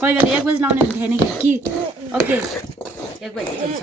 कोही बेला 1 बजी लाउने हुन्थ्यो नि कि ओके 1 बजी हुन्छ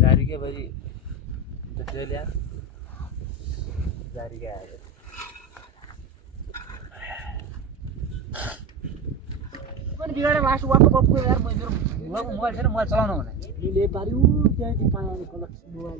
जारी के बजी ल्या जारी के आयो पनि बिगाडे वास वापको गप्पु यार मेरो मोबाइल छैन मोबाइल चलाउन हुने ले पारिउ त्यहाँ चाहिँ पानी कलक मोबाइल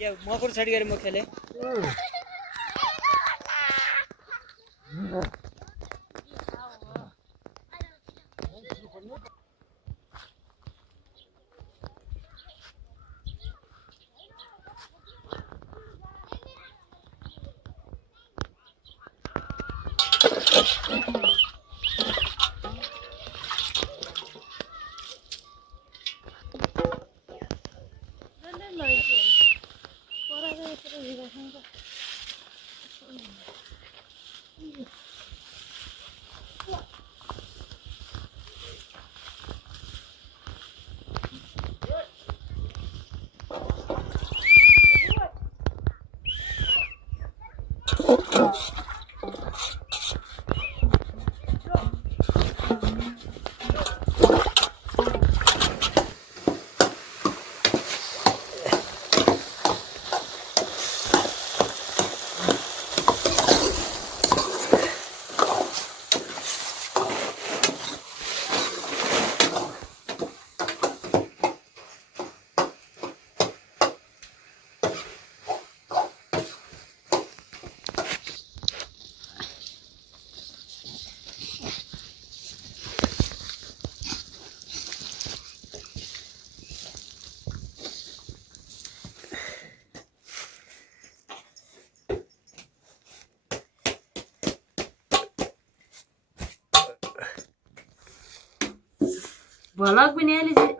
के मकर छडी गरे म खेले भलक पनि अहिले चाहिँ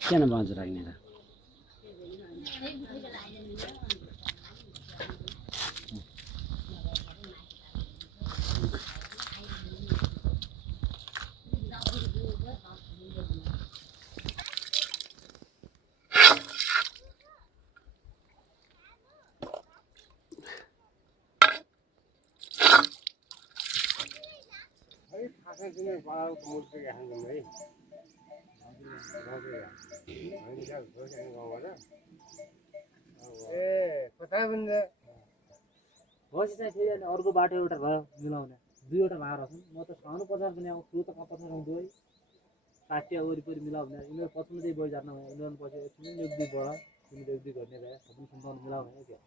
किन बाँझो राख्ने त बसी चाहिँ फेरि अनि अर्को बाटो एउटा भयो मिलाउने दुईवटा भाग छन् म त साउनु पचास पनि आउँछु त कहाँ पचास आउँछु है काटिया वरिपरि मिलाउ भने यिनीहरू पछुमा चाहिँ बजार नभए यिनीहरू पछि एकछिन एक दुई बढ तिमीले एक दुई गर्ने भए सबै सम्पादन मिलाउ भने क्या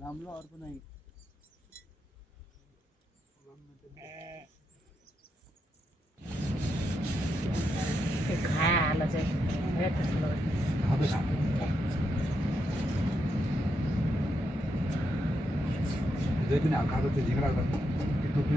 राम्रो अर्को नै खाया चाहिँ हेर त्यसको लागि Jadi nak kata tu jika nak itu tu